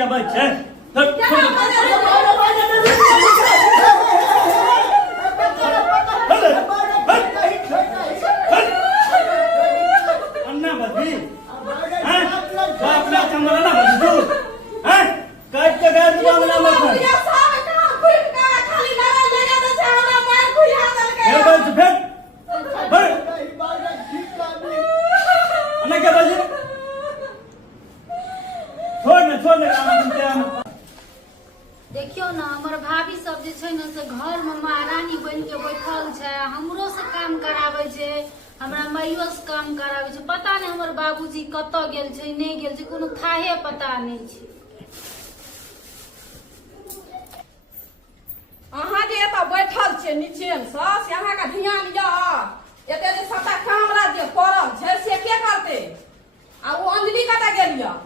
क्या बात है अन्ना बदली हैं बाप ना चंगला ना बदलू हैं काट के गाड़ दूंगा ना मत ये बात फिर अन्ना क्या बात है छोड़ ना देखियो ना हमर भाभी सब जे छै ना से घर में महारानी बन के बैठल छै हमरो से काम करावे छै हमरा माइयो से काम करावे छै पता नहीं हमर बाबूजी कत गेल छै नहीं गेल छै कोनो थाहे पता नहीं छै अहाँ जे एतऽ बैठल छै नीचे से अहाँ का ध्यान य एते जे सबटा काम राज्य पड़ल छै से के करते आ ओ अंजलि कतऽ गेल य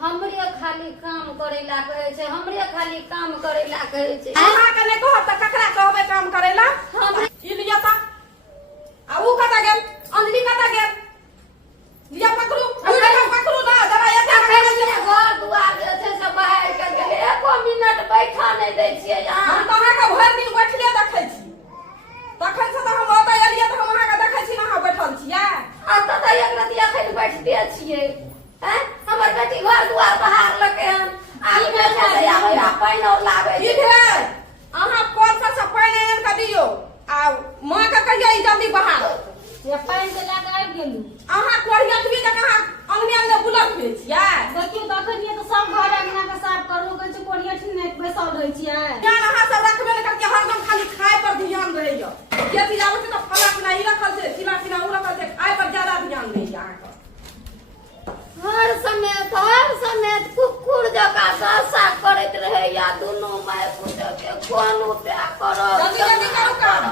हमरे खाली काम करेला कहे छै हमरे खाली काम करेला कहे छै अहाँ के नहीं कहब त ककरा कहबै काम करेला हम ई लिया ता आ ऊ कतऽ गेल अंजलि कतऽ गेल लिया पकड़ू पकड़ू ना जरा एते घर दुआर जे छै से बाहर के गेल एको मिनट बैठा नहीं दै छियै यहाँ हम त अहाँ के भरि दिन बैठले देखै छी तखन से त हम ओतऽ एलियै त हम अहाँ के देखै छी ना अहाँ बैठल छियै आ त एक रति एखन बैठते छियै हैं हमर बेटी घर दुआर बाहर लके हम आइ में से आबै पाइन और लाबै ई भेल अहाँ कल से पाइन आनि के दियौ आ मां के कहियो ई जल्दी बाहर ये पाइन के लाके आबि गेलू अहाँ कोरिया भी जका अंगने अंगने बुलल फिरै छियै देखियो तखनिए त सब घर अंगना के साफ करू कहै छै कोरिया ठीक नहीं बैसल रहै छियै ध्यान अहाँ सब रखबे ने करके हरदम खाली खाए पर ध्यान रहैया जे चीज आबै छै त फला फला ई रखल छै चिला चिला उ रखल छै खाए पर ज्यादा ध्यान रहैया अहाँ के हर समय कुकुर जका सासा करैत रहे या दोनों माय पुत के कोन उपाय करब जल्दी जल्दी करू काम